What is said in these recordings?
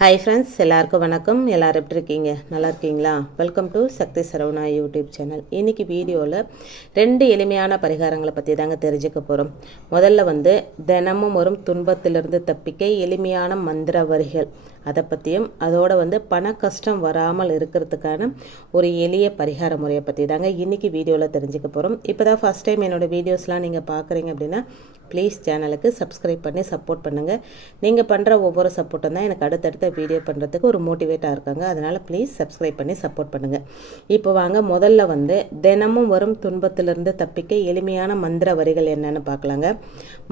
Hi friends எல்லாருக்கும் வணக்கம். எல்லோரும் எப்படி இருக்கீங்க? நல்லா இருக்கீங்களா? Welcome to Sakthi Saravana YouTube channel இன்றைக்கி வீடியோவில் ரெண்டு எளிமையான பரிகாரங்களை பற்றி தாங்க தெரிஞ்சுக்க போகிறோம் முதல்ல வந்து தினமும் வரும் துன்பத்திலிருந்து தப்பிக்க எளிமையான மந்திர வரிகள். அதை பற்றியும் அதோட வந்து பண கஷ்டம் வராமல் இருக்கிறதுக்கான ஒரு எளிய பரிகார முறையை பற்றி தாங்க இன்றைக்கி வீடியோவில் தெரிஞ்சுக்க போகிறோம் இப்போ தான் ஃபஸ்ட் டைம் என்னோடய வீடியோஸ்லாம் நீங்கள் பார்க்குறீங்க அப்படின்னா ப்ளீஸ் சேனலுக்கு சப்ஸ்கிரைப் பண்ணி சப்போர்ட் பண்ணுங்கள் நீங்கள் பண்ணுற ஒவ்வொரு சப்போர்ட்டும் தான் எனக்கு அடுத்தடுத்து வீடியோ பண்ணுறதுக்கு ஒரு மோட்டிவேட்டாக இருக்காங்க. அதனால் ப்ளீஸ் சப்ஸ்கிரைப் பண்ணி சப்போர்ட் பண்ணுங்கள் இப்போ வாங்க முதல்ல வந்து தினமும் வரும் துன்பத்திலிருந்து தப்பிக்க எளிமையான மந்திர வரிகள் என்னென்னு பார்க்கலாங்க.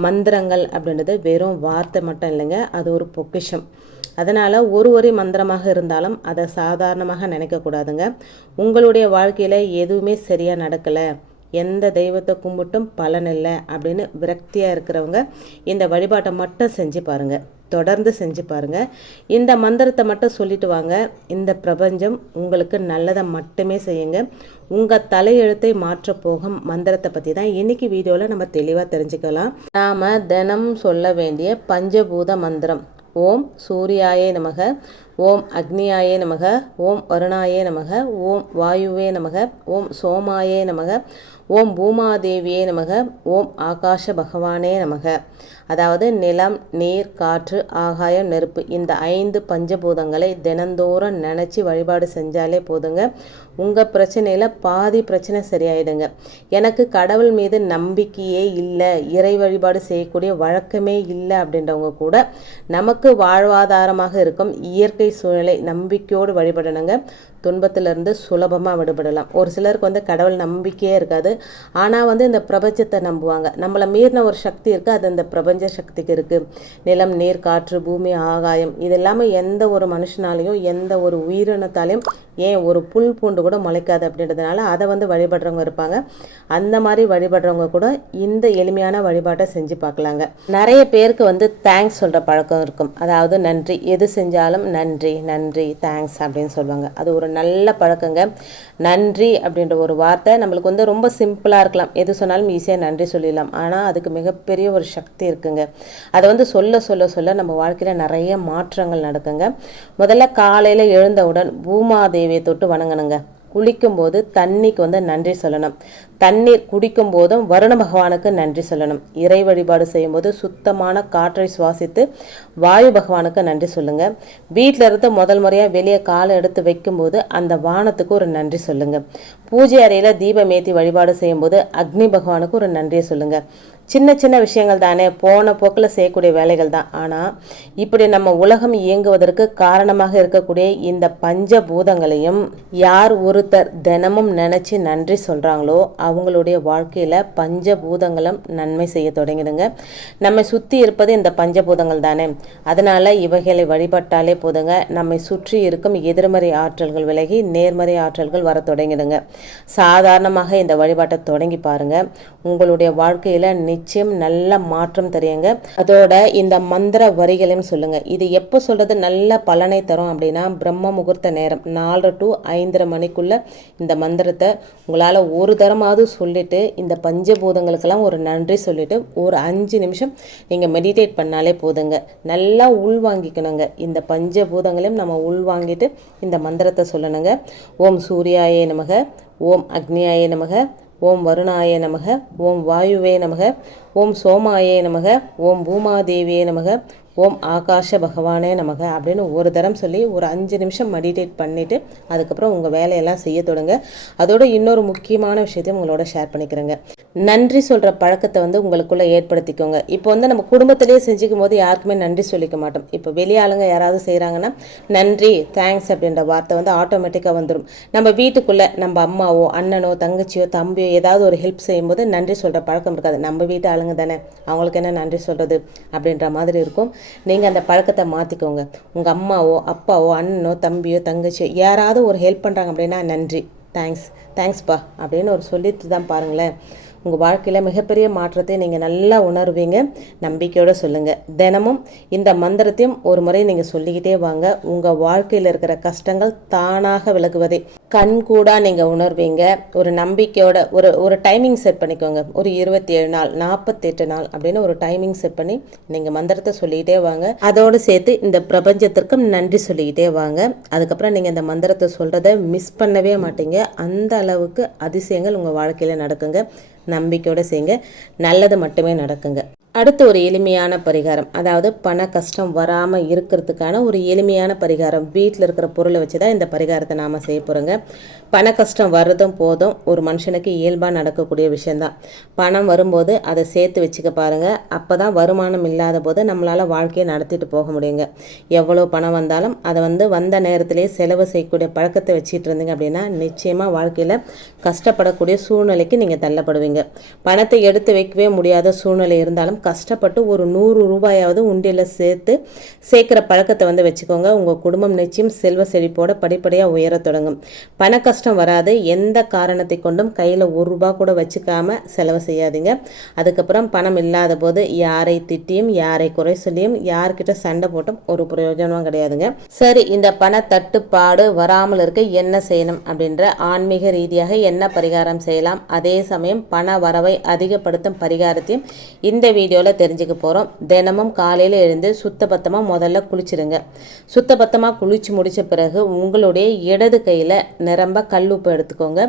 மந்திரங்கள் அப்படின்றது வெறும் வார்த்தை மட்டும் இல்லைங்க அது ஒரு பொக்கிஷம். அதனால் ஒரு ஒரு மந்திரமாக இருந்தாலும் அதை சாதாரணமாக நினைக்கக்கூடாதுங்க உங்களுடைய வாழ்க்கையில் எதுவுமே சரியாக நடக்கலை எந்த தெய்வத்தை கும்பிட்டும் பலன் இல்லை அப்படின்னு விரக்தியாக இருக்கிறவங்க இந்த வழிபாட்டை மட்டும் செஞ்சு பாருங்கள் தொடர்ந்து செஞ்சு பாருங்கள் இந்த மந்திரத்தை மட்டும் சொல்லிட்டு வாங்க. இந்த பிரபஞ்சம் உங்களுக்கு நல்லதை மட்டுமே செய்யுங்க. உங்கள் தலையெழுத்தை மாற்ற போகும் மந்திரத்தை பற்றி தான் இன்றைக்கி வீடியோவில் நம்ம தெளிவாக தெரிஞ்சுக்கலாம். நாம் தினம் சொல்ல வேண்டிய பஞ்சபூத மந்திரம். ஓம் சூர்யாயே நமக. ஓம் அக்னியாயே நமக. ஓம் வருணாயே நமக. ஓம் வாயுவே நமக. ஓம் சோமாயே நமக. ஓம் பூமாதேவியே நமக ஓம் ஆகாஷ பகவானே நமக. அதாவது நிலம் நீர் காற்று ஆகாயம் நெருப்பு இந்த ஐந்து பஞ்சபூதங்களை தினந்தோறும் நினச்சி வழிபாடு செஞ்சாலே போதுங்க. உங்கள் பிரச்சனையில் பாதி பிரச்சனை சரியாயிடுங்க. எனக்கு கடவுள் மீது நம்பிக்கையே இல்லை இறை வழிபாடு செய்யக்கூடிய வழக்கமே இல்லை அப்படின்றவங்க கூட நமக்கு வாழ்வாதாரமாக இருக்கும் இயற்கை சூழ்நிலை நம்பிக்கையோடு வழிபடணுங்க. துன்பத்திலிருந்து சுலபமாக விடுபடலாம். ஒரு சிலருக்கு வந்து கடவுள் நம்பிக்கையே இருக்காது. ஆனால் வந்து இந்த பிரபஞ்சத்தை நம்புவாங்க. நம்மளை மீறின ஒரு சக்தி இருக்குது அது இந்த பிரபஞ்ச சக்திக்கு இருக்குது நிலம் நீர் காற்று பூமி ஆகாயம் இது இல்லாமல் எந்த ஒரு மனுஷனாலையும் எந்த ஒரு உயிரினத்தாலையும் ஏன் ஒரு புல் பூண்டு கூட முளைக்காது அப்படின்றதுனால அதை வந்து வழிபடுறவங்க இருப்பாங்க. அந்த மாதிரி வழிபடுறவங்க கூட இந்த எளிமையான வழிபாட்டை செஞ்சு பார்க்கலாங்க. நிறைய பேருக்கு வந்து தேங்க்ஸ் சொல்கிற பழக்கம் இருக்கும். அதாவது நன்றி. எது செஞ்சாலும் நன்றி நன்றி தேங்க்ஸ் அப்படின்னு சொல்லுவாங்க. அது ஒரு நல்ல பழக்கங்க. நன்றி அப்படின்ற ஒரு வார்த்தை நம்மளுக்கு வந்து ரொம்ப சிம்பிளாக இருக்கலாம். எது சொன்னாலும் ஈஸியாக நன்றி சொல்லிடலாம். ஆனால் அதுக்கு மிகப்பெரிய ஒரு சக்தி இருக்குங்க. அதை வந்து சொல்ல சொல்ல சொல்ல நம்ம வாழ்க்கையில் நிறைய மாற்றங்கள் நடக்குங்க. முதல்ல காலையில் எழுந்தவுடன் பூமாதேவியை தொட்டு வணங்கணுங்க. குளிக்கும்போது தண்ணிக்கு வந்து நன்றி சொல்லணும். தண்ணீர் குடிக்கும் போதும் வருண பகவானுக்கு நன்றி சொல்லணும். இறை வழிபாடு செய்யும்போது சுத்தமான காற்றை சுவாசித்து வாயு பகவானுக்கு நன்றி சொல்லுங்க. வீட்டில் இருந்து முதல் முறையாக வெளியே காலை எடுத்து வைக்கும்போது அந்த வானத்துக்கு ஒரு நன்றி சொல்லுங்க. பூஜை அறையில் தீபம் ஏற்றி வழிபாடு செய்யும்போது அக்னி பகவானுக்கு ஒரு நன்றியை சொல்லுங்க. சின்ன சின்ன விஷயங்கள் தானே போன போக்கில் செய்யக்கூடிய வேலைகள் தான். ஆனால் இப்படி நம்ம உலகம் இயங்குவதற்கு காரணமாக இருக்கக்கூடிய இந்த பஞ்சபூதங்களையும் யார் ஒருத்தர் தினமும் நினச்சி நன்றி சொல்கிறாங்களோ அவங்களுடைய வாழ்க்கையில் பஞ்சபூதங்களும் நன்மை செய்ய தொடங்கிடுங்க. நம்மை சுற்றி இருப்பது இந்த பஞ்சபூதங்கள் தானே. அதனால் இவைகளை வழிபட்டாலே போதுங்க. நம்மை சுற்றி இருக்கும் எதிர்மறை ஆற்றல்கள் விலகி நேர்மறை ஆற்றல்கள் வர தொடங்கிடுங்க. சாதாரணமாக இந்த வழிபாட்டை தொடங்கி பாருங்கள் உங்களுடைய வாழ்க்கையில் நிச்சயம் நல்ல மாற்றம் தெரியுங்க அதோட இந்த மந்திர வரிகளையும் சொல்லுங்க. இது எப்போ சொல்றது? நல்ல பலனை தரும் அப்படின்னா பிரம்ம முகூர்த்த நேரம். நாலரை டு ஐந்தரை மணிக்குள்ள இந்த மந்திரத்தை உங்களால் ஒரு தரமாவது சொல்லிட்டு இந்த பஞ்சபூதங்களுக்கெல்லாம் ஒரு நன்றி சொல்லிட்டு ஒரு அஞ்சு நிமிஷம் நீங்கள் மெடிடேட் பண்ணாலே போதுங்க. நல்லா உள்வாங்கிக்கணுங்க இந்த பஞ்சபூதங்களையும் நம்ம உள்வாங்கிட்டு இந்த மந்திரத்தை சொல்லணுங்க. ஓம் சூர்யாயே நமக. ஓம் அக்னியாயே நமக. ஓம் வருணாய நமக ஓம் வாயுவே நமக ஓம் சோமாயே நமக ஓம் பூமாதேவியே நமக ஓம் ஆகாஷ பகவானே நமக அப்படின்னு ஒரு தரம் சொல்லி ஒரு அஞ்சு நிமிஷம் மெடிடேட் பண்ணிவிட்டு அதுக்கப்புறம் உங்கள் வேலையெல்லாம் செய்ய தொடங்க. அதோட இன்னொரு முக்கியமான விஷயத்தையும் உங்களோட ஷேர் பண்ணிக்கிறேங்க. நன்றி சொல்கிற பழக்கத்தை வந்து உங்களுக்குள்ளே ஏற்படுத்திக்கோங்க. இப்போ வந்து நம்ம குடும்பத்திலேயே செஞ்சுக்கும் போது யாருக்குமே நன்றி சொல்லிக்க மாட்டோம். இப்போ வெளியாளுங்க யாராவது செய்கிறாங்கன்னா நன்றி தேங்க்ஸ் அப்படின்ற வார்த்தை வந்து ஆட்டோமேட்டிக்காக வந்துடும் நம்ம வீட்டுக்குள்ளே நம்ம அம்மாவோ அண்ணனோ தங்கச்சியோ தம்பியோ ஏதாவது ஒரு ஹெல்ப் செய்யும்போது நன்றி சொல்கிற பழக்கம் இருக்காது. நம்ம வீட்டு ஆளுங்க தானே. அவங்களுக்கு என்ன நன்றி சொல்கிறது அப்படின்ற மாதிரி இருக்கும். நீங்கள் அந்த பழக்கத்தை மாற்றிக்கோங்க உங்கள் அம்மாவோ அப்பாவோ அண்ணனோ தம்பியோ தங்கச்சியோ யாராவது ஒரு ஹெல்ப் பண்ணுறாங்க அப்படின்னா நன்றி. தேங்க்ஸ் தேங்க்ஸ்ப்பா அப்படின்னு ஒரு சொல்லிட்டு தான் பாருங்களேன். உங்கள் வாழ்க்கையில் மிகப்பெரிய மாற்றத்தை நீங்கள் நல்லா உணர்வீங்க. நம்பிக்கையோடு சொல்லுங்கள் தினமும் இந்த மந்திரத்தையும் ஒரு முறை நீங்கள் சொல்லிக்கிட்டே வாங்க. உங்கள் வாழ்க்கையில் இருக்கிற கஷ்டங்கள் தானாக விலகுவதை கண் கூட நீங்கள் உணர்வீங்க. ஒரு நம்பிக்கையோட ஒரு ஒரு டைமிங் செட் பண்ணிக்கோங்க. ஒரு இருபத்தி ஏழு நாள் நாற்பத்தெட்டு நாள் அப்படின்னு ஒரு டைமிங் செட் பண்ணி நீங்கள் மந்திரத்தை சொல்லிக்கிட்டே வாங்க. அதோடு சேர்த்து இந்த பிரபஞ்சத்திற்கும் நன்றி சொல்லிக்கிட்டே வாங்க. அதுக்கப்புறம் நீங்கள் இந்த மந்திரத்தை சொல்கிறத மிஸ் பண்ணவே மாட்டீங்க. அந்த அளவுக்கு அதிசயங்கள் உங்கள் வாழ்க்கையில் நடக்குங்க. நம்பிக்கையோடு செய்யுங்க. நல்லது மட்டுமே நடக்குங்க. அடுத்து ஒரு எளிமையான பரிகாரம். அதாவது பண கஷ்டம் வராமல் இருக்கிறதுக்கான ஒரு எளிமையான பரிகாரம். வீட்டில் இருக்கிற பொருளை வச்சு தான் இந்த பரிகாரத்தை நாம் செய்ய போகிறோங்க பண கஷ்டம் வர்றதும் போதும். ஒரு மனுஷனுக்கு இயல்பாக நடக்கக்கூடிய விஷயந்தான் பணம் வரும்போது அதை சேர்த்து வச்சுக்க பாருங்கள் அப்போ தான் வருமானம் இல்லாத போது நம்மளால் வாழ்க்கையை நடத்திட்டு போக முடியுங்க. எவ்வளோ பணம் வந்தாலும் அதை வந்து வந்த நேரத்திலே செலவு செய்யக்கூடிய பழக்கத்தை வச்சுட்டு இருந்தீங்க அப்படின்னா நிச்சயமாக வாழ்க்கையில் கஷ்டப்படக்கூடிய சூழ்நிலைக்கு நீங்கள் தள்ளப்படுவீங்க. பணத்தை எடுத்து வைக்கவே முடியாத சூழ்நிலை இருந்தாலும் கஷ்டப்பட்டு ஒரு நூறு ரூபாயாவது உண்டியில் சேர்த்து சேர்க்குற பழக்கத்தை வந்து வச்சுக்கோங்க. உங்கள் குடும்பம் நிச்சயம் செல்வ செழிப்போட படிப்படியாக உயரத் தொடங்கும். பண கஷ்டம் வராது. எந்த காரணத்தை கொண்டும் கையில் ஒரு ரூபா கூட வச்சுக்காம செலவு செய்யாதீங்க. அதுக்கப்புறம் பணம் இல்லாத போது யாரை திட்டியும் யாரை குறை சொல்லியும் யார்கிட்ட சண்டை போட்டும் ஒரு பிரயோஜனமும் கிடையாதுங்க. சரி இந்த பண தட்டுப்பாடு வராமல் இருக்க என்ன செய்யணும் அப்படின்ற ஆன்மீக ரீதியாக என்ன பரிகாரம் செய்யலாம்? அதே சமயம் பண வரவை அதிகப்படுத்தும் பரிகாரத்தையும் இந்த வீடியோவில் தெரிஞ்சுக்க போகிறோம் தினமும் காலையில் எழுந்து சுத்தபத்தமாக முதல்ல குளிச்சிடுங்க சுத்தபத்தமாக குளிச்சு முடித்த பிறகு உங்களுடைய இடது கையில் நிரம்ப கல்லுப்பு எடுத்துக்கோங்க.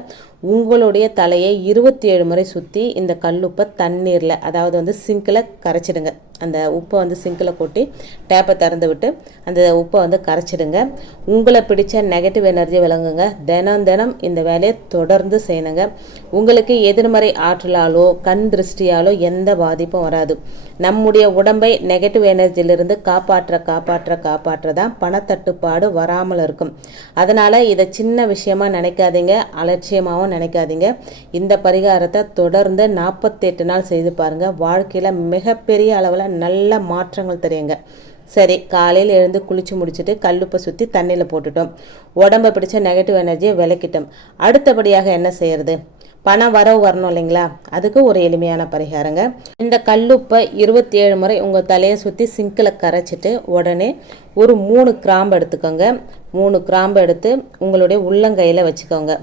உங்களுடைய தலையை இருபத்தி ஏழு முறை சுற்றி இந்த கல்லுப்பை தண்ணீரில் அதாவது வந்து சிங்கில் கரைச்சிடுங்க. அந்த உப்பை வந்து சிங்கில் கொட்டி டேப்பை திறந்து விட்டு அந்த உப்பை வந்து கரைச்சிடுங்க. உங்களை பிடிச்ச நெகட்டிவ் எனர்ஜி விளங்குங்க. தினம் தினம் இந்த வேலையை தொடர்ந்து செய்யணுங்க. உங்களுக்கு எதிர்மறை ஆற்றலாலோ கண் திருஷ்டியாலோ எந்த பாதிப்பும் வராது. நம்முடைய உடம்பை நெகட்டிவ் எனர்ஜியிலிருந்து காப்பாற்ற காப்பாற்ற காப்பாற்ற தான் பணத்தட்டுப்பாடு வராமல் இருக்கும். அதனால் இதை சின்ன விஷயமாக நினைக்காதீங்க அலட்சியமாகவும் நினைக்காதீங்க. இந்த பரிகாரத்தை தொடர்ந்து நாற்பத்தெட்டு நாள் செய்து பாருங்கள் வாழ்க்கையில் மிகப்பெரிய அளவில் நல்ல மாற்றங்கள் தெரியுங்க. சரி காலையில் எழுந்து குளிச்சு முடிச்சுட்டு கல்லுப்பை சுற்றி தண்ணியில் போட்டுட்டோம். உடம்பை பிடிச்ச நெகட்டிவ் எனர்ஜியை விளக்கிட்டோம். அடுத்தபடியாக என்ன செய்யறது? பணம் வரவு வரணும் இல்லைங்களா? அதுக்கு ஒரு எளிமையான பரிகாரங்க. இந்த கல்லுப்பை இருபத்தி ஏழு முறை உங்கள் தலையை சுற்றி சிங்கில் கரைச்சிட்டு உடனே ஒரு மூணு கிராம்பு எடுத்துக்கோங்க. மூணு கிராம்பு எடுத்து உங்களுடைய உள்ளங்கையில் வச்சுக்கோங்க.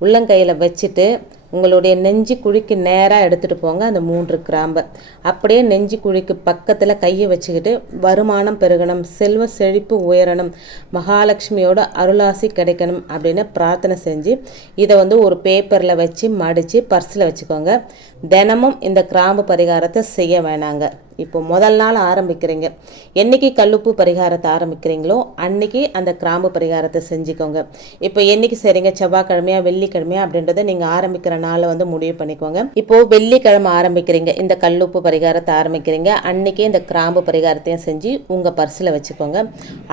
உள்ளங்கையில் வச்சுட்டு உங்களுடைய நெஞ்சு குழிக்கு நேராக எடுத்துகிட்டு போங்க அந்த மூன்று கிராம்பை. அப்படியே நெஞ்சு குழிக்கு பக்கத்தில் கையை வச்சுக்கிட்டு வருமானம் பெருகணும் செல்வ செழிப்பு உயரணும் மகாலட்சுமியோட அருளாசி கிடைக்கணும் அப்படின்னு பிரார்த்தனை செஞ்சு இதை வந்து ஒரு பேப்பரில் வச்சு மடித்து பர்ஸில் வச்சுக்கோங்க. தினமும் இந்த கிராம்பு பரிகாரத்தை செய்ய வேணாங்க. இப்போ முதல் நாள் ஆரம்பிக்கிறீங்க. என்னைக்கு கல்லுப்பு பரிகாரத்தை ஆரம்பிக்கிறீங்களோ அன்றைக்கி அந்த கிராம்பு பரிகாரத்தை செஞ்சுக்கோங்க. இப்போ என்னைக்கு செய்கிறீங்க செவ்வாய்க்கிழமையா வெள்ளிக்கிழமையா அப்படின்றத நீங்கள் ஆரம்பிக்கிற நாளை வந்து முடிவு பண்ணிக்கோங்க. இப்போது வெள்ளிக்கிழமை ஆரம்பிக்கிறீங்க. இந்த கல்லுப்பு பரிகாரத்தை ஆரம்பிக்கிறீங்க. அன்றைக்கி இந்த கிராம்பு பரிகாரத்தையும் செஞ்சு உங்கள் பர்ஸில் வச்சுக்கோங்க.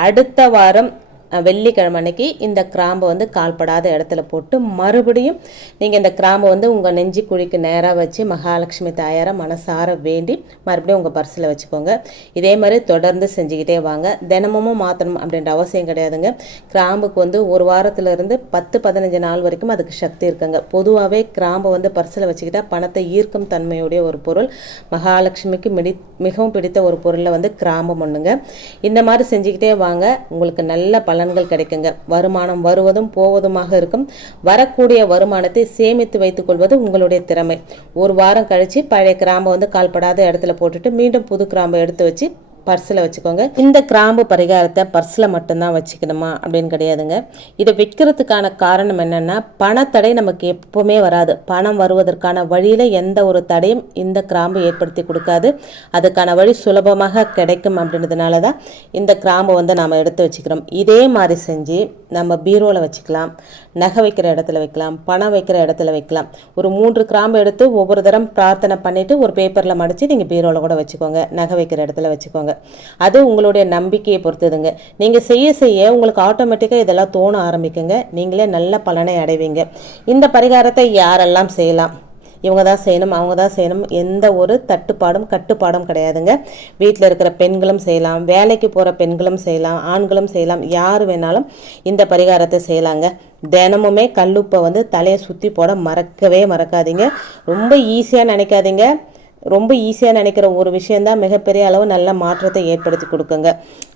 அடுத்த வாரம் வெள்ளிக்கிழமை அன்னைக்கு இந்த கிராம்பை வந்து கால்படாத இடத்துல போட்டு மறுபடியும் நீங்கள் இந்த கிராம்பை வந்து உங்கள் நெஞ்சு குழிக்கு நேராக வச்சு மகாலட்சுமி தாயாரை மனசார வேண்டி மறுபடியும் உங்கள் பர்ஸில் வச்சுக்கோங்க. இதே மாதிரி தொடர்ந்து செஞ்சுக்கிட்டே வாங்க. தினமும் மாற்றணும் அப்படின்ற அவசியம் கிடையாதுங்க. கிராம்புக்கு வந்து ஒரு வாரத்துலேருந்து பத்து பதினஞ்சு நாள் வரைக்கும் அதுக்கு சக்தி இருக்குங்க. பொதுவாகவே கிராம்பை வந்து பர்ஸில் வச்சுக்கிட்டா பணத்தை ஈர்க்கும் தன்மையுடைய ஒரு பொருள். மகாலட்சுமிக்கு மிடி மிகவும் பிடித்த ஒரு பொருளில் வந்து கிராம்பம் ஒன்றுங்க இந்த மாதிரி செஞ்சுக்கிட்டே வாங்க. உங்களுக்கு நல்ல பலன்கள் கிடைக்குங்க. வருமானம் வருவதும் போவதுமாக இருக்கும். வரக்கூடிய வருமானத்தை சேமித்து வைத்துக் கொள்வது உங்களுடைய திறமை. ஒரு வாரம் கழித்து பழைய கிராம்பை வந்து கால்படாத இடத்துல போட்டுட்டு மீண்டும் புது கிராம்பை எடுத்து வச்சு பர்ஸில் வச்சுக்கோங்க. இந்த கிராம்பு பரிகாரத்தை பர்ஸில் மட்டும்தான் வச்சுக்கணுமா? அப்படின்னு கிடையாதுங்க. இதை விற்கிறதுக்கான காரணம் என்னென்னா பணத்தடை நமக்கு எப்போவுமே வராது. பணம் வருவதற்கான வழியில் எந்த ஒரு தடையும் இந்த கிராம்பு ஏற்படுத்தி கொடுக்காது. அதுக்கான வழி சுலபமாக கிடைக்கும் அப்படின்றதுனால தான் இந்த கிராம்பை வந்து நாம் எடுத்து வச்சுக்கிறோம். இதே மாதிரி செஞ்சு நம்ம பீரோவில் வச்சுக்கலாம். நகை வைக்கிற இடத்துல வைக்கலாம். பணம் வைக்கிற இடத்துல வைக்கலாம். ஒரு மூன்று கிராம்பு எடுத்து ஒவ்வொரு தரம் பிரார்த்தனை பண்ணிவிட்டு ஒரு பேப்பரில் மடித்து நீங்கள் பீரோவில் கூட வச்சுக்கோங்க. நகை வைக்கிற இடத்துல வச்சுக்கோங்க. அது உங்களுடைய நம்பிக்கையை பொறுத்ததுங்க. நீங்கள் செய்ய செய்ய உங்களுக்கு ஆட்டோமேட்டிக்காக இதெல்லாம் தோண ஆரம்பிக்குங்க. நீங்களே நல்ல பலனை அடைவீங்க. இந்த பரிகாரத்தை யாரெல்லாம் செய்யலாம்? இவங்க தான் செய்யணும் அவங்க தான் செய்யணும். எந்த ஒரு தட்டுப்பாடும் கட்டுப்பாடும் கிடையாதுங்க. வீட்டில் இருக்கிற பெண்களும் செய்யலாம் வேலைக்கு போகிற பெண்களும் செய்யலாம் ஆண்களும் செய்யலாம். யார் வேணாலும் இந்த பரிகாரத்தை செய்யலாங்க. தினமுமே கல்லுப்பை வந்து தலையை சுற்றி போட மறக்கவே மறக்காதீங்க. ரொம்ப ஈஸியாக நினைக்காதீங்க. ரொம்ப ஈஸியாக நினைக்கிற ஒரு விஷயந்தான் மிகப்பெரிய அளவு நல்ல மாற்றத்தை ஏற்படுத்தி கொடுக்குங்க.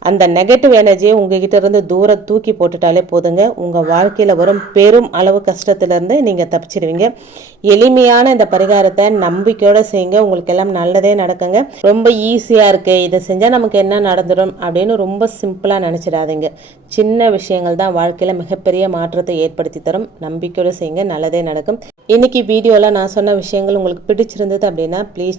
அந்த நெகட்டிவ் எனர்ஜியை உங்ககிட்ட இருந்து தூரம் தூக்கி போட்டுட்டாலே போதுங்க. உங்கள் வாழ்க்கையில் வரும் பெரும் அளவு கஷ்டத்துலேருந்து நீங்கள் தப்பிச்சிடுவீங்க எளிமையான இந்த பரிகாரத்தை நம்பிக்கையோடு செய்யுங்க. உங்களுக்கு எல்லாம் நல்லதே நடக்குங்க. ரொம்ப ஈஸியாக இருக்குது இதை செஞ்சால் நமக்கு என்ன நடந்துடும் அப்படின்னு ரொம்ப சிம்பிளாக நினச்சிடாதீங்க. சின்ன விஷயங்கள் தான் வாழ்க்கையில் மிகப்பெரிய மாற்றத்தை ஏற்படுத்தி தரும். நம்பிக்கையோடு செய்யுங்க. நல்லதே நடக்கும். இன்றைக்கி வீடியோவில் நான் சொன்ன விஷயங்கள் உங்களுக்கு பிடிச்சிருந்தது அப்படின்னா ப்ளீஸ்